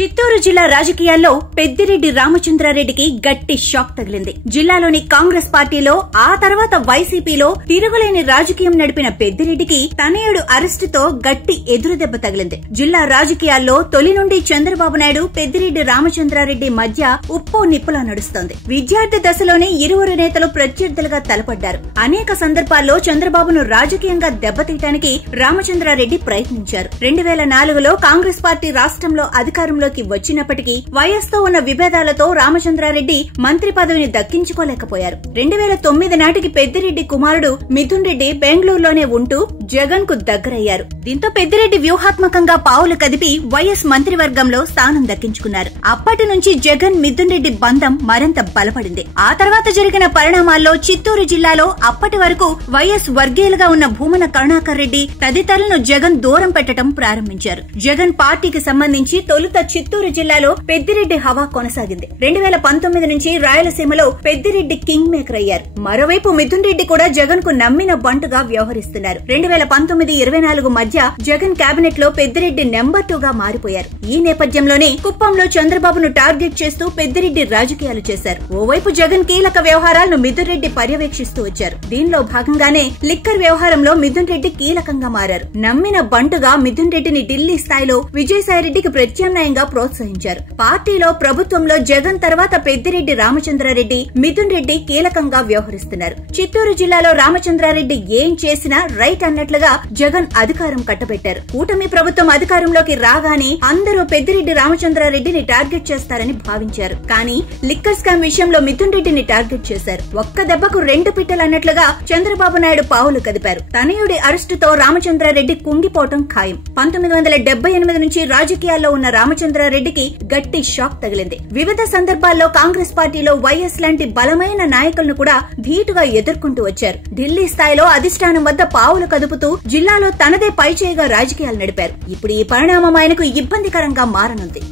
చిత్తూరు జిల్లా రాజకీయాల్లో పెద్దిరెడ్డి రామచంద్రారెడ్డికి గట్టి షాక్ తగిలింది. జిల్లాలోని కాంగ్రెస్ పార్టీలో ఆ తర్వాత వైసీపీలో తిరుగులేని రాజకీయం నడిపిన పెద్దిరెడ్డికి తనయుడు అరెస్టుతో గట్టి ఎదురుదెబ్బ తగిలింది. జిల్లా రాజకీయాల్లో తొలి నుండి చంద్రబాబు నాయుడు పెద్దిరెడ్డి రామచంద్రారెడ్డి మధ్య ఉప్పు నిప్పులా నడుస్తోంది. విద్యార్థి దశలోనే ఇరువురు నేతలు ప్రత్యర్థులుగా తలపడ్డారు. అనేక సందర్భాల్లో చంద్రబాబును రాజకీయంగా దెబ్బతీయడానికి రామచంద్రారెడ్డి ప్రయత్నించారు. 2004లో కాంగ్రెస్ పార్టీ రాష్ట్రంలో అధికారంలోకి వచ్చినప్పటికీ వైఎస్ తో ఉన్న విభేదాలతో రామచంద్రారెడ్డి మంత్రి పదవిని దక్కించుకోలేకపోయారు. 2009 నాటికి పెద్దిరెడ్డి కుమారుడు మిథున్ రెడ్డి బెంగళూరులోనే ఉంటూ జగన్ కు దగ్గరయ్యారు. దీంతో పెద్దిరెడ్డి వ్యూహాత్మకంగా పావులు కదిపి వైఎస్ మంత్రివర్గంలో స్థానం దక్కించుకున్నారు. అప్పటి నుంచి జగన్ మిథున్ రెడ్డి బంధం మరింత బలపడింది. ఆ తర్వాత జరిగిన పరిణామాల్లో చిత్తూరు జిల్లాలో అప్పటి వరకు వైఎస్ వర్గీయులుగా ఉన్న భూమన కరుణాకర్ రెడ్డి తదితరులను జగన్ దూరం పెట్టడం ప్రారంభించారు. జగన్ పార్టీకి సంబంధించి తొలుత చిత్తూరు జిల్లాలో పెద్దిరెడ్డి హవా కొనసాగింది. 2019 నుంచి రాయలసీమలో పెద్దిరెడ్డి కింగ్ మేకర్ అయ్యారు. మరోవైపు మిథున్ రెడ్డి కూడా జగన్ కు నమ్మిన బంటుగా వ్యవహరిస్తున్నారు. 2019-24 మధ్య జగన్ కేబినెట్ లో పెద్దిరెడ్డి నెంబర్ 2 గా మారిపోయారు. ఈ నేపథ్యంలోనే కుప్పంలో చంద్రబాబును టార్గెట్ చేస్తూ పెద్దిరెడ్డి రాజకీయాలు చేశారు. ఓవైపు జగన్ కీలక వ్యవహారాలను మిథున్ రెడ్డి పర్యవేక్షిస్తూ వచ్చారు. దీనిలో భాగంగానే లిక్కర్ వ్యవహారంలో మిథున్ రెడ్డి కీలకంగా మారారు. నమ్మిన బంటుగా మిథున్ రెడ్డిని ఢిల్లీ స్థాయిలో విజయసాయిరెడ్డికి ప్రత్యామ్నాయంగా ప్రోత్సహించారు. పార్టీలో ప్రభుత్వంలో జగన్ తర్వాత పెద్దిరెడ్డి రామచంద్రారెడ్డి మిథున్ రెడ్డి కీలకంగా వ్యవహరిస్తున్నారు. చిత్తూరు జిల్లాలో రామచంద్రారెడ్డి ఏం చేసినా రైట్ అన్నట్లుగా జగన్ అధికారం కట్టబెట్టారు. కూటమి ప్రభుత్వం అధికారంలోకి రాగానే అందరూ పెద్దిరెడ్డి రామచంద్రారెడ్డిని టార్గెట్ చేస్తారని భావించారు. కానీ లిక్కర్ స్కామ్ విషయంలో మిథున్ రెడ్డిని టార్గెట్ చేశారు. ఒక్క దెబ్బకు 2 పిట్టలు అన్నట్లుగా చంద్రబాబు నాయుడు పావులు కదిపారు. తనయుడి అరెస్టుతో రామచంద్రారెడ్డి కుంగిపోవటం ఖాయం. 1978 నుంచి రాజకీయాల్లో ఉన్న రామచంద్రారెడ్డికి గట్టి షాక్ తగిలింది. వివిధ సందర్భాల్లో కాంగ్రెస్ పార్టీలో వైఎస్ లాంటి బలమైన నాయకులను కూడా ధీటుగా ఎదుర్కొంటూ వచ్చారు. ఢిల్లీ స్థాయిలో అధిష్టానం వద్ద పావులు కదుపుతూ జిల్లాలో తనదే పైచేయిగా రాజకీయాలు నడిపారు. ఇప్పుడు ఈ పరిణామం ఆయనకు ఇబ్బందికరంగా మారనుంది.